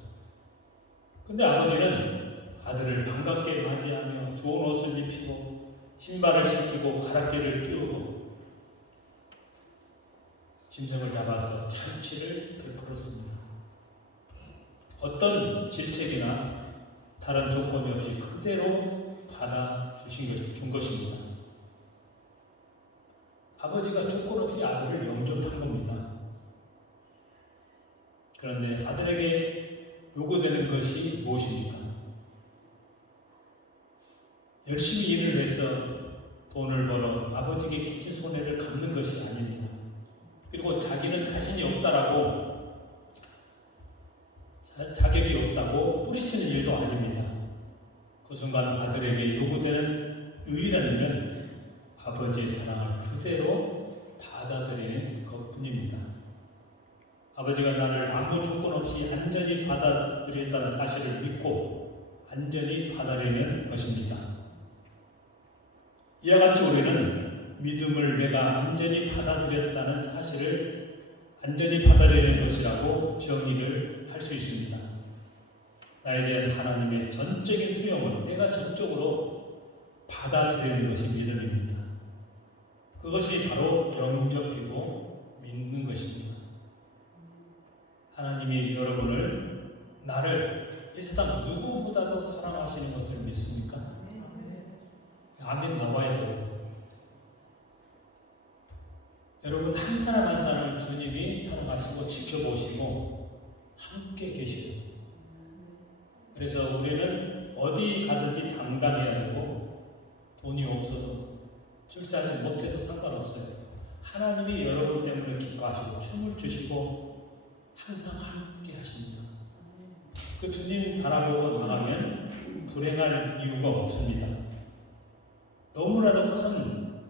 근데 아버지는 아들을 반갑게 맞이하며 좋은 옷을 입히고 신발을 신기고 가락개를 끼우고 짐승을 잡아서 잔치를 베풀었습니다. 어떤 질책이나 다른 조건이 없이 그대로 받아준 것입니다. 아버지가 조건 없이 아들을 영접한 겁니다. 그런데 아들에게 요구되는 것이 무엇입니까? 열심히 일을 해서 돈을 벌어 아버지에게 끼친 손해를 갚는 것이 아닙니다. 그리고 자기는 자신이 없다라고 자격이 없다고 뿌리치는 일도 아닙니다. 그 순간 아들에게 요구되는 유일한 일은 아버지의 사랑을 그대로 받아들이는 것뿐입니다. 아버지가 나를 아무 조건 없이 안전히 받아들였다는 사실을 믿고 안전히 받아들이는 것입니다. 이와 같이 우리는 믿음을 내가 안전히 받아들였다는 사실을 안전히 받아들이는 것이라고 정의를 할 수 있습니다. 나에 대한 하나님의 전적인 수용을 내가 전적으로 받아들이는 것이 믿음입니다. 그것이 바로 영접이고 믿는 것입니다. 하나님이 여러분을, 나를 이 세상 누구보다도 사랑하시는 것을 믿습니까? 아멘 나와야 돼요. 여러분 한 사람 한 사람을 주님이 사랑하시고 지켜보시고 함께 계시고, 그래서 우리는 어디 가든지 당당해야 되고 돈이 없어도 출세하지 못해도 상관없어요. 하나님이 여러분 때문에 기뻐하시고 춤을 추시고 항상 함께 하십니다. 그 주님 바라보고 나가면 불행할 이유가 없습니다. 너무나도 큰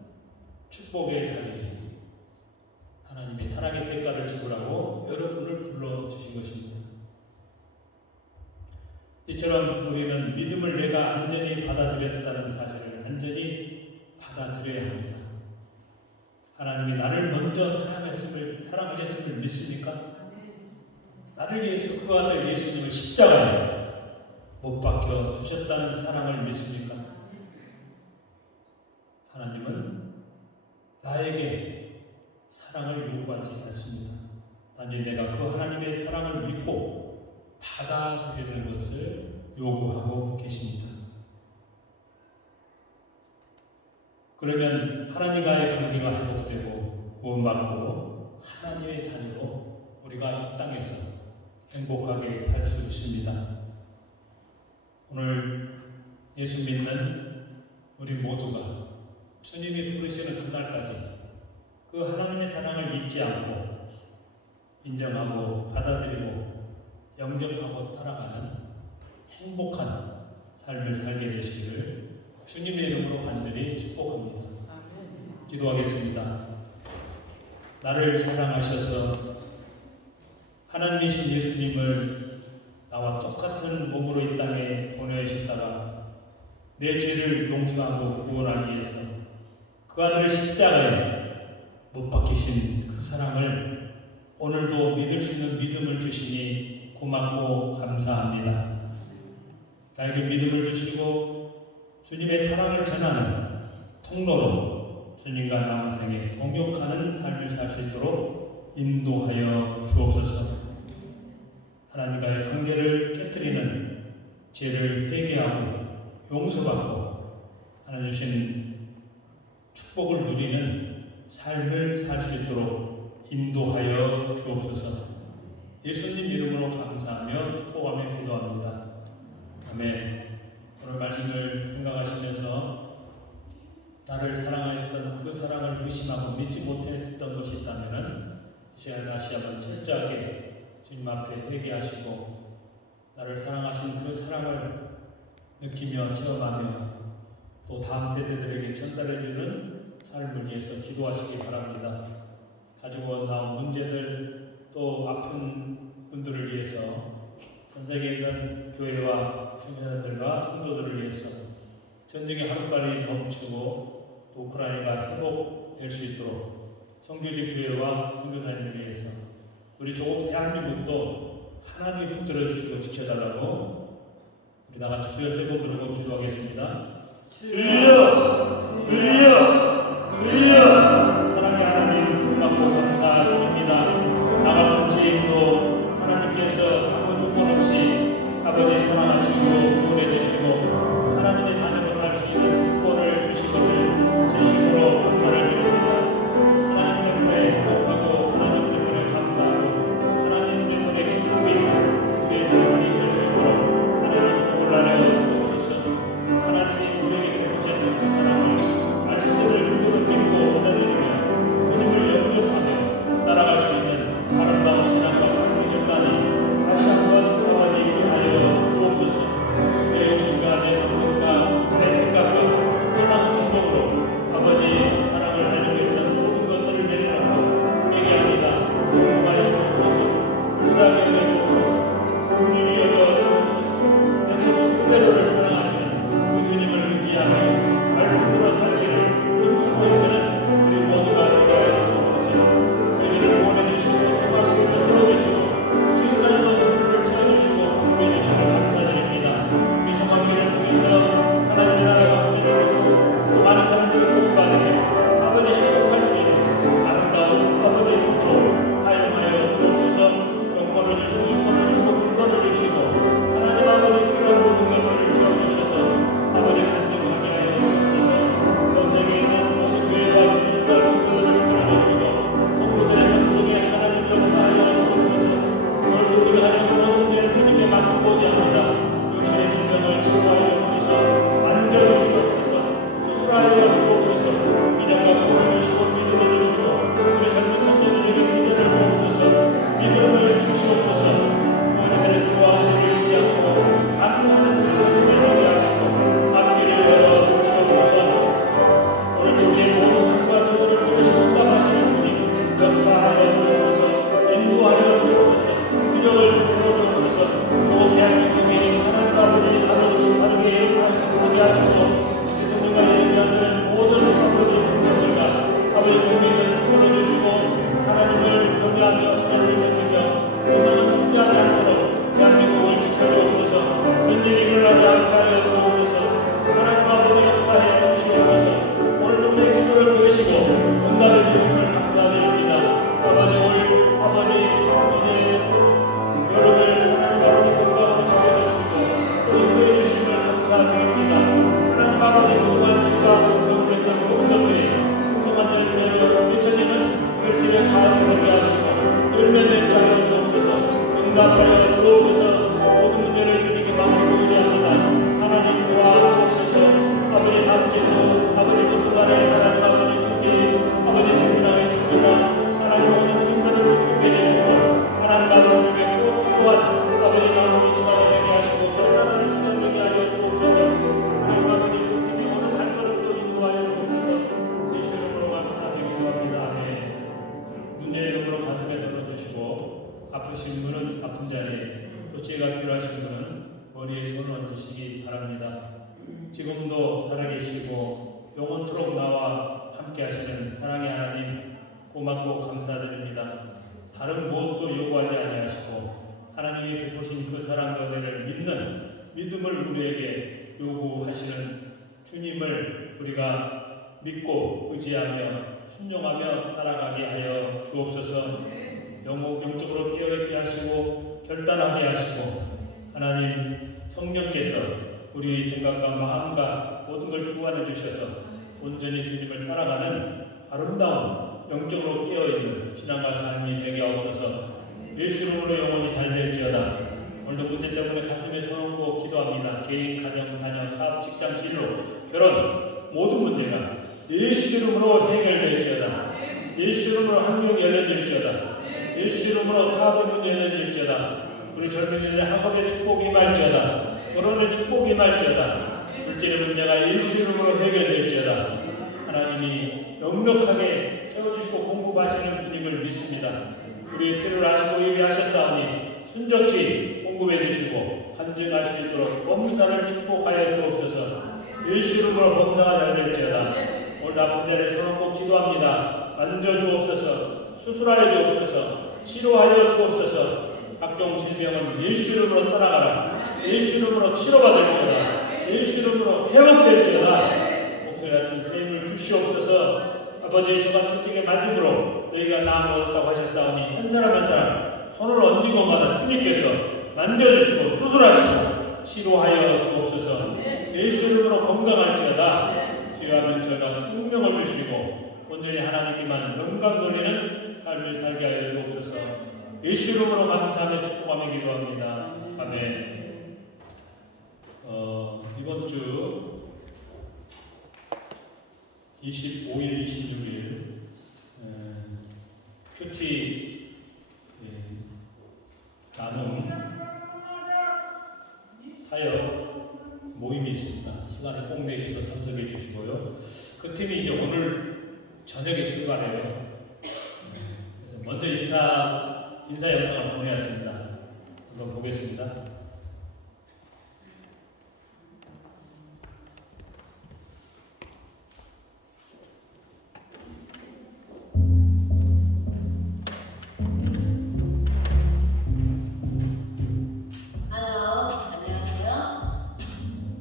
축복의 자리에 하나님의 사랑의 대가를 지불하고 여러분을 불러주신 것입니다. 이처럼 우리는 믿음을 내가 안전히 받아들였다는 사실을 안전히 받아들여야 합니다. 하나님이 나를 먼저 사랑하셨음을 믿습니까? 나를 위해서 그 아들 예수님을 십자가에 못 박혀 주셨다는 사랑을 믿습니까? 하나님은 나에게 사랑을 요구하지 않습니다. 단지 내가 그 하나님의 사랑을 믿고 받아들이는 것을 요구하고 계십니다. 그러면 하나님과의 관계가 회복되고 구원받고 하나님의 자녀로 우리가 이 땅에서 행복하게 살 수 있습니다. 오늘 예수 믿는 우리 모두가 주님이 부르시는 그날까지 그 하나님의 사랑을 잊지 않고 인정하고 받아들이고 영접하고 따라가는 행복한 삶을 살게 되시기를 주님의 이름으로 간절히 축복합니다. 기도하겠습니다. 나를 사랑하셔서 하나님이신 예수님을 나와 똑같은 몸으로 이 땅에 보내셨다가 내 죄를 용서하고 구원하기 위해서 그 아들을 십자가에 못 박히신 그 사랑을 오늘도 믿을 수 있는 믿음을 주시니 고맙고 감사합니다. 나에게 믿음을 주시고 주님의 사랑을 전하는 통로로 주님과 남은 생에 동역하는 삶을 살 수 있도록 인도하여 주옵소서. 하나님과의 관계를 깨뜨리는 죄를 회개하고 용서받고 하나님 주신 축복을 누리는 삶을 살 수 있도록 인도하여 주옵소서. 예수님 이름으로 감사하며 축복하며 기도합니다. 아멘. 오늘 말씀을 생각하시면서 나를 사랑하였던 그 사랑을 의심하고 믿지 못했던 것이 있다면 다시 한번 철저하게 주님 앞에 회개하시고 나를 사랑하신 그 사랑을 느끼며 체험하며 또 다음 세대들에게 전달해주는 삶을 위해서 기도하시기 바랍니다. 가지고 나온 문제들 또 아픈 분들을 위해서 전 세계에 있는 교회와 신자들과 성도들을 위해서 전쟁이 하루빨리 멈추고 또 우크라이나가 회복될 수 있도록 성교직 교회와 선교사님들 위해서 우리 조국 대한민국도 하나님이 붙들어 주시고 지켜달라고 우리 나같이 주여 세 번 부르고 기도하겠습니다. 주여! 주여! 주여! 사랑의 하나님 고맙고 감사드립니다. 나 같은 죄인도 하나님께서 아무 조건 없이 아버지 사랑하시고 보내주시고 하나님의 자녀로 살 수 있는 특권을 주신 것을 진심으로 감사를 드립니다. 하나님 때문에 행복하고 하나님 때문에 감사하고 하나님 때문에 기쁨이 있는 우리의 삶이 될 수 있도록 하나님 복을 나려 주옵소서. 하나님이 우리에게 베푸신 그 사랑을 말씀을 그대로 믿고 받아들이며 주님을 영접하며 따라갈 수 있는 아름다운 신앙과 삶의 결단이 다시 한번 아버지 있게 하여 주옵소서. 내 욕심과 내 능력과 내 생각과 세상 공덕으로 아버지 사랑을 하려고 했던 모든 것들을 내려놓고 얘기합니다. 용서하여 주옵소서. 불쌍하게 여겨 주옵소서. 긍휼히 여겨 주옵소서. 내 모습 그대로를 사랑하시는 그 주님을 의지하며 말씀으로 살기를 힘쓰고 있으는 우리 모두가 되게 하여 주옵소서. 저희를 보내주시고 소망교회를 세워주시고 지금까지도 우리를 채워주시고 보내주시고 감사드립니다. 이 소망교회를 통해서 하나님의 나라가 확장되고 또 많은 사람들이 구원받으며 아버지 행복할 수 있는 아름다운 아버지의 도구로 사용하여 주옵소서. 영권을 주시고 인권을 주시고 물권을 주시고 하나님 아버지 그런 모든 것들을 채워주셔서 아버지 간증하게 하여 주옵소서. 전 세계에 있는 모든 교회와 주님과 성도들을 들어주시고 성도들의 삶 속에 하나님 역사하여 주옵소서. 오늘도 우리가 하려는 모든 문제를 주님께 맡겨보지 합니다. 육신의 질병을 치료하여 주옵소서. 만져주시옵소서. 수술하여 주옵소서. 믿음과 꿈을 주시고 믿음을 주시고 우리 젊은 청년들에게 믿음을 주옵소서. 믿음을 주시옵소서. 하나님의 수고하시길 잊지 않고 감사하는 우리 청년들 되게 하시고 앞길을 열어 주시옵소서. 오늘도 우리의 모든 꿈과 도전을 들으시고 응답하시는 주님 역사하여 주옵소서. 인도하여 주옵소서. 규정을 베풀어 주옵소서. 조국 대한민국이 하나님 아버지 다르게 하게 하시고 대통령과 예비하는 모든 아버지 국민들과 아버지 국민을 붙들어 주시고 하나님을 경외하며 하나님을 섬기며 우상을 숭배하지 않도록 대한민국을 지켜주옵소서. 전쟁이 일어나지 않게 하여 주옵소서. 하나님 아버지 역사해 주시옵소서. 오늘도 우리의 기도를 들으시고 응답해 주심을 감사드립니다. 아버지 오늘 아버지 이제 여름을 하나님 아버지 건강으로 지켜주시고 또 인도해 주심을 감사드립니다. 하나님 아버지 그동안 기도하고 경험했던 모든 것들이 풍성한 열매로 맺혀지는 결실의 가을이 되게 하시고 열매 맺게 하여 주옵소서. 응답하여 주옵소서. 모든 문제를 주님께 맡기고 의지합니다. 하나님 도와주옵소서. 아버지 다음 주에도 아버지 그 주간에 하나님 아버지 교회 아버지 생존하겠습니다. 하나님 모든 팀들을 축복해 주시고 하나님 아버지께 꼭 필요한 아버지 나누는 시간이 되게 하시고 결단하는 시간 되게 하여 주옵소서. 하나님 아버지 그 팀이 오는 발걸음도 인도하여 주옵소서. 예수 이름으로 감사하며 기도합니다. 아멘. 문제의 이름으로 가슴에 들어주시고 아프신 분은 아픈 자리에 또 지혜가 필요하신 분은 머리에 손을 얹으시기 바랍니다. 지금도 살아계시고 영원토록 나와 함께 하시는 사랑의 하나님 고맙고 감사드립니다. 다른 무엇도 요구하지 아니하시고 하나님이 베푸신 그 사랑과 은혜를 믿는 믿음을 우리에게 요구하시는 주님을 우리가 믿고 의지하며 순종하며 따라가게 하여 주옵소서. 영적으로 깨어있게 하시고 결단하게 하시고 하나님 성령께서 우리 생각과 마음과 모든 걸 주관해 주셔서 온전히 주님을 따라가는 아름다운 영적으로 깨어있는 신앙과 삶이 되게 하옵소서. 예수 이름으로 영원히 잘 될지어다. 오늘도 문제 때문에 가슴에 손 얹고 기도합니다. 개인, 가정, 자녀, 사업, 직장, 진로, 결혼 모든 문제가 예수 이름으로 해결될지어다. 예수 이름으로 환경이 열려질지어다. 예수 이름으로 사업의 문제 열려질지어다. 우리 젊은이들의 학업의 축복이 임할지어다. 결혼의 축복이 임할지어다. 물질의 문제가 예수 이름으로 해결될지어다. 하나님이 넉넉하게 채워주시고 공급하시는 주님을 믿습니다. 우리의 필요를 아시고 예비하셨사오니 순적히 공급해 주시고 간증할 수 있도록 범사를 축복하여 주옵소서. 예수 이름으로 범사가 잘 될지어다. 오늘 아픈 자를 손얹고 기도합니다. 만져주옵소서. 수술하여 주옵소서. 치료하여 주옵소서. 각종 질병은 예수 이름으로 떠나가라. 예수 이름으로 치료받을지어다. 예수 이름으로 회복될지어다. 목소리 같은 셈을 주시옵소서. 아버지, 저같은 징의 맞음으로 너희가 나음을 얻었다고 하셨사오니 한 사람 한 사람 손을 얹은 것마다 주님께서 만져주시고 수술하시고 치료하여 주옵소서. 예수 이름으로 건강할지어다. 주여하면 저희가 생명을 주시고 온전히 하나님께만 영광 돌리는 삶을 살게 하여 주옵소서. 예수 이름으로 감사하며 축복하며 기도합니다. 아멘. 이번 주 25일, 26일 큐티 나눔 사역 모임이 있습니다. 시간을 꼭 내셔서 참석해 주시고요. 그 팀이 이제 오늘 저녁에 출발해요. 그래서 먼저 인사 영상을 보내왔습니다. 한번 보겠습니다.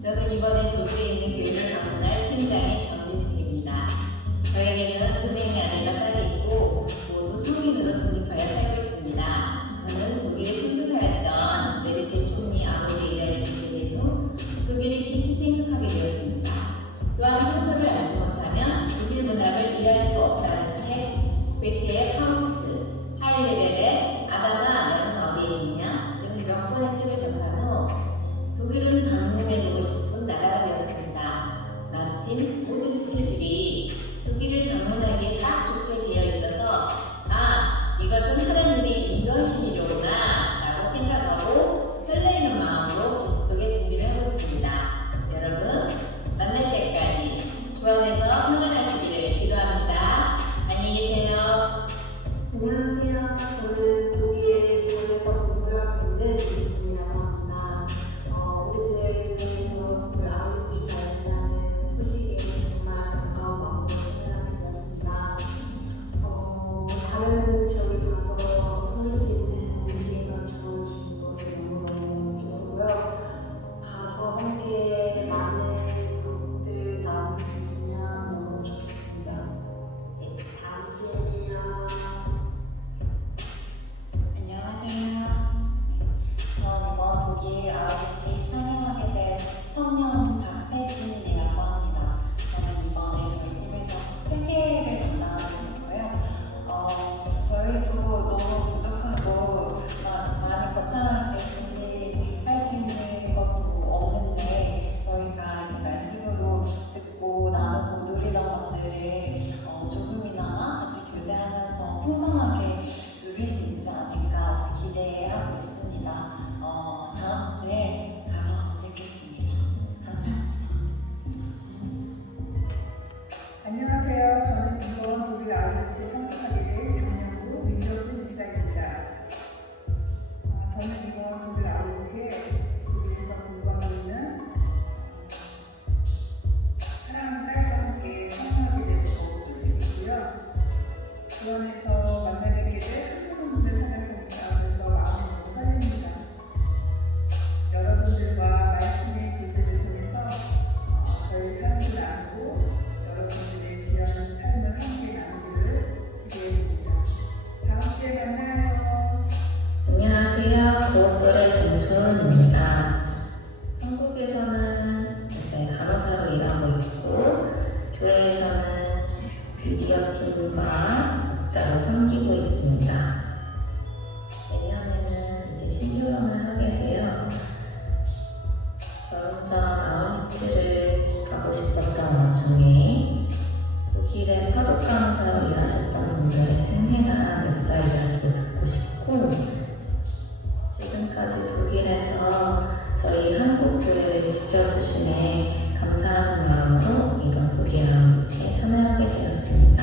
저는 이번에 독일에 있는 교회를 방문할 팀장의 정진숙입니다. 저에게는 2명의 아내가 딸이 있고 모두 성인으로 독립하여 살고 있습니다. 저는 독일에 선교사였던 메디테 총리 아버지의 일을 듣게 중 독일을 깊이 생각하게 되었습니다. 또한 성서를 알지 못하면 독일 문학을 이해할 수 없다는 책, 베케의 파우스트, 하일레벨의 아담아 너는 어디에 있냐 등 몇 권의 책을 접한 후 독일은 방문해보고 싶은 나라가 되었습니다. 마침 모든 스케줄이 독일을 방문하기에 딱 좋게 되어 있어서 이것은 하나님이 인도하신 일이구나 라고 생각하고 설레이는 마음으로 기쁘게 준비를 하고 있습니다. 여러분, 만날 때까지 주 안에서 평안하시기를 기도합니다. 안녕히 계세요. 안녕하세요. 저는 독일 교회에서 공부를 하고 있는 이승이라고 합니다. 우리 교회에서 그 아우치가 있다는 소식에 정말 반가운 마음으로 참여하게 되었습니다. 다른 지역에 가서 섬길 수 있는 기회가 주어진 것을 너무너무 기쁘고요. 가서 함께 많은 것들 나눌 수 있으면 너무 좋겠습니다. 네, 다음 주에 봬요. 안녕하세요. 저 이번 독일 아우리치 참여하게 된 청년 박세진이라고 합니다. 저는 이번에 저희 팀에서 회계를 담당하고 있고요. 저희도 너무 부족하고 많이 거창하게 준비할 수 있는 것도 없는데 저희가 이 말씀으로 듣고 나누고 누리던 것들을 조금이나마 같이 교제하면서 풍성하게 누릴 수 있지 않을까 기대하고 있습니다. 다음 주에 가서 뵙겠습니다. 감사합니다. 안녕하세요. 저는 이번 독일 아우리치에 참석하게 된 장명구 민정훈 집사입니다. 저는 이번 독일 아우리치에 독일에서 공부하고 있는 사랑하는 딸과 함께 참여하게 돼서 너무 뜻이고요. 그 안에서 만나게 된 한국분들 생각해보니까 그래서 마음이 너무 설렙니다. 여러분들과 말씀의 교제를 통해서 저희 삶을 나누고 여러분들의 귀한 삶을 함께 나누기를 기대해봅니다. 다음 주에 만나요. 안녕하세요. 고업돌의 정초은입니다. 한국에서는 이제 간호사로 일하고 있고 교회에서는 미디어 팀과 목자로 섬기고 있습니다. 내년에는 이제 신교원을 하게 되어 결혼 전 아우리치를 가고 싶었던 와중에 독일의 파독 간호사로 일하셨던 분들의 생생한 역사 이야기도 듣고 싶고 지금까지 독일에서 저희 한국 교회를 지켜주심에 감사하는 마음으로 이번 독일 아우리치에 참여하게 되었습니다.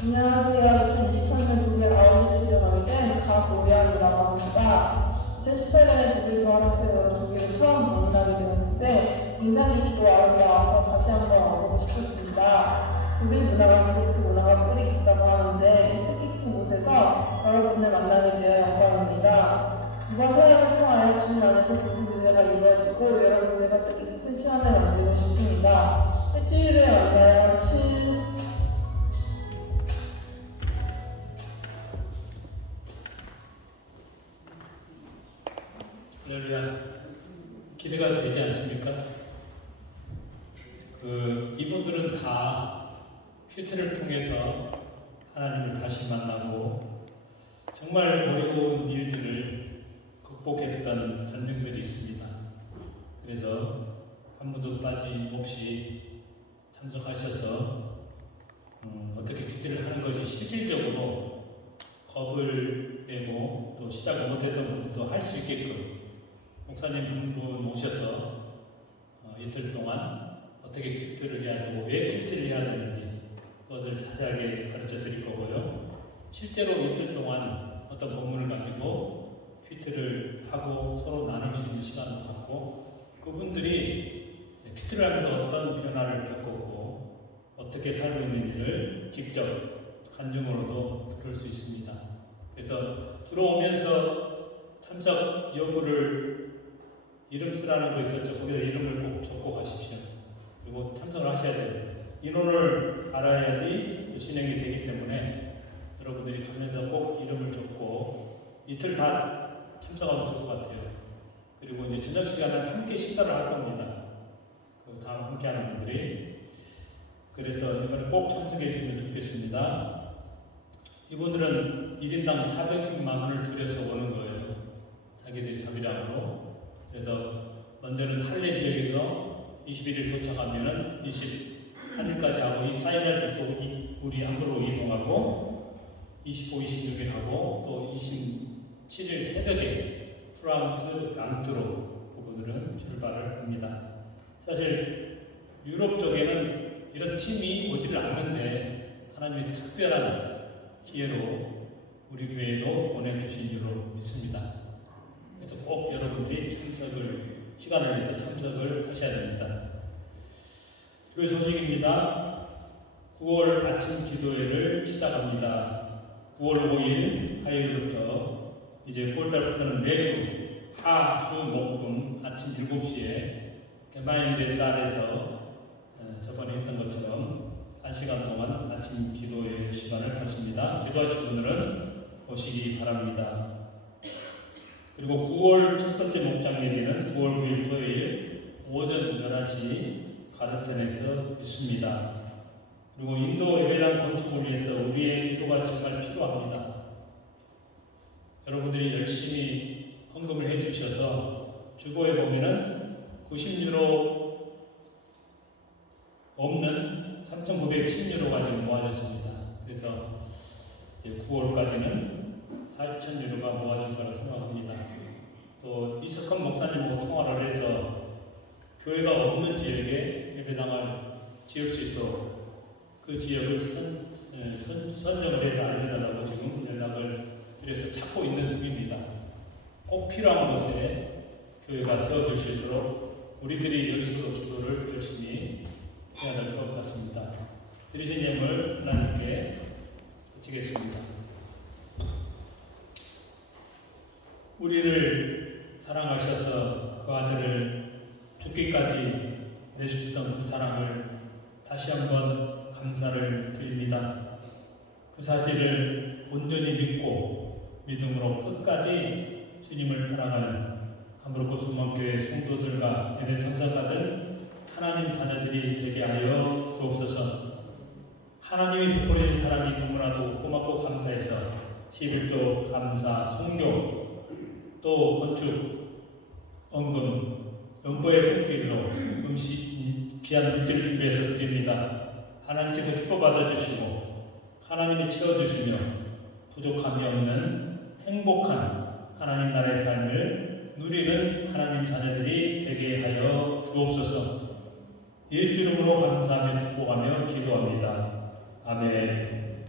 안녕하세요. 2023년 독일 아우슈츠에 가게 된 가보양이라고 합니다. 2018년에 독일 교환학생으로 독일을 처음 방문하게 되었는데 인상 깊고 아름다워서 다시 한번 와보고 싶었습니다. 독일 문화가 그렇게 문화가 뿌리 깊다고 하는데 이 뜻깊은 곳에서 여러분을 만나게 되어 영광입니다. 이번 사역을 통하여 주님 안에서 깊은 교제가 이루어지고 여러분들과 뜻깊은 시간을 만들고 싶습니다. 일주일에 만나요. 치즈. 할렐루야. 기대가 되지 않습니까? 이분들은 다 큐티를 통해서 하나님을 다시 만나고 정말 어려운 일들을 극복했던 간증들이 있습니다. 그래서 한 분도 빠짐없이 참석하셔서 어떻게 큐티를 하는 것이 실질적으로 겁을 내고 또 시작을 못했던 분들도 할 수 있게끔 목사님 한 분 오셔서 이틀 동안 어떻게 큐티를 해야 되고 왜 큐티를 해야 되는지 그것을 자세하게 가르쳐 드릴 거고요. 실제로 이틀 동안 어떤 본문을 가지고 큐티를 하고 서로 나눌 수 있는 시간을 갖고 그분들이 큐티를 하면서 어떤 변화를 겪었고 어떻게 살고 있는지를 직접 간증으로도 들을 수 있습니다. 그래서 들어오면서 참석 여부를 이름 쓰라는 거 있었죠. 거기다 이름을 꼭 적고 가십시오. 그리고 참석을 하셔야 돼요. 인원을 알아야지 또 진행이 되기 때문에 여러분들이 가면서 꼭 이름을 적고 이틀 다 참석하면 좋을 것 같아요. 그리고 이제 저녁 시간은 함께 식사를 할 겁니다. 그 다음 함께하는 분들이. 그래서 이번에 꼭 참석해 주시면 좋겠습니다. 이분들은 1인당 400만 원을 들여서 오는 거예요. 자기들이 자비량으로. 그래서 먼저는 할례 지역에서 21일 도착하면은 23일까지 하고 24일날 또 우리 함부로 이동하고 25, 26일 하고 또 27일 새벽에 프랑스 랑트로 그분들은 출발을 합니다. 사실 유럽 쪽에는 이런 팀이 오지를 않는데 하나님의 특별한 기회로 우리 교회도 보내주신 줄로 믿습니다. 그래서 꼭 여러분들이 시간을 내서 참석을 하셔야 됩니다. 교회 소식입니다. 9월 아침 기도회를 시작합니다. 9월 5일 화요일부터 이제 9월달부터는 매주 하, 수, 목, 금 아침 7시에 개마인대 쌀에서 저번에 했던 것처럼 1시간 동안 아침 기도회 시간을 갖습니다. 기도하실 분들은 오시기 바랍니다. 그리고 9월 첫 번째 목장 예배는 9월 9일 토요일 오전 11시 가르텐에서 있습니다. 그리고 인도 예배당 건축을 위해서 우리의 기도가 정말 필요합니다. 여러분들이 열심히 헌금을 해주셔서 주보에 보면은 90유로 없는 3,910유로가 지금 모아졌습니다. 그래서 9월까지는 4,000유로가 모아질 거라 생각합니다. 또 이석헌 목사님하고 통화를 해서 교회가 없는 지역에 예배당을 지을 수 있도록 그 지역을 선정을 해서 알려달라고 지금 연락을 드려서 찾고 있는 중입니다. 꼭 필요한 곳에 교회가 세워질 수 있도록 우리들이 여기서도 기도를 열심히 해야 될 것 같습니다. 드리신 예물 하나님께 바치겠습니다. 우리를 사랑하셔서 그 아들을 죽기까지 내주셨던 그 사랑을 다시 한번 감사를 드립니다. 그 사실을 온전히 믿고 믿음으로 끝까지 주님을 따라가는 함부르크 수목교회 성도들과 예배 참석하던 하나님 자녀들이 되게 하여 주옵소서. 하나님이 베풀어진 사람이 너무나도 고맙고 감사해서 11조 감사, 성교, 또 건축, 언금, 연보의 손길로 귀한 물질을 준비해서 드립니다. 하나님께서 기뻐 받아주시고 하나님이 채워주시며 부족함이 없는 행복한 하나님 나라의 삶을 누리는 하나님 자녀들이 되게 하여 주옵소서. 예수 이름으로 감사하며 축복하며 기도합니다. 아멘.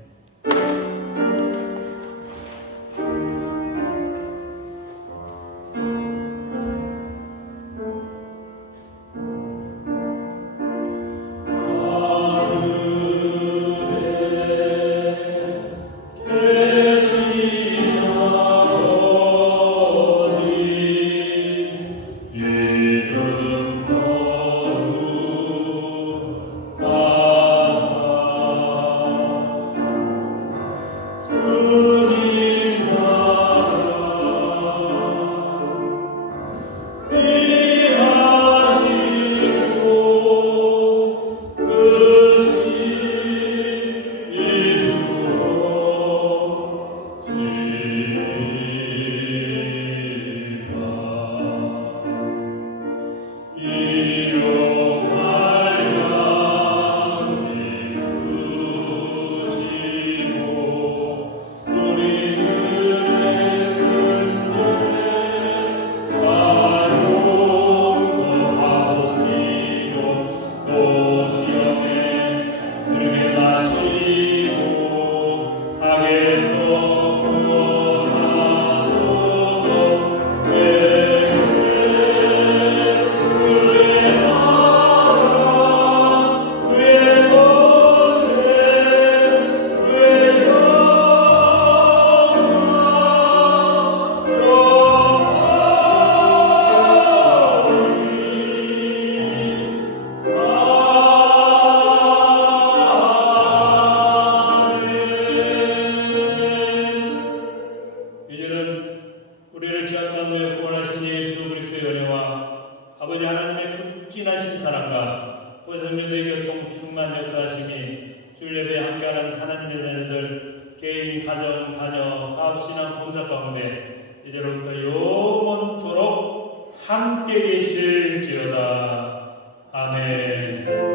우리를 지었던 구원하신 예수 그리스도의 은혜와 아버지 하나님의 극진하신 사랑과 권성님들의 교통 충만 역사하심이 주일예배에 함께하는 하나님의 자녀들 개인, 가정, 자녀, 사업신앙, 봉사 가운데 이제로부터 영원토록 함께 계실지어다. 아멘.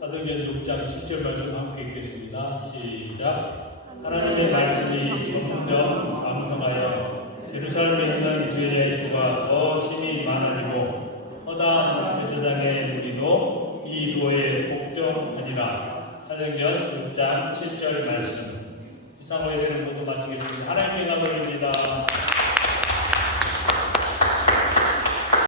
사도행전 6장 7절 말씀 함께 읽겠습니다. 시작. 하나님의 말씀이 점점 왕성하여 예루살렘에 있는 주의 예수가 더 심히 많아지고 허다한 제사장의 우리도 이 도에 복종하니라. 사도행전 6장 7절 말씀. 이상 오해되는 모두 마치겠습니다. 하나님의 영광을 입니다.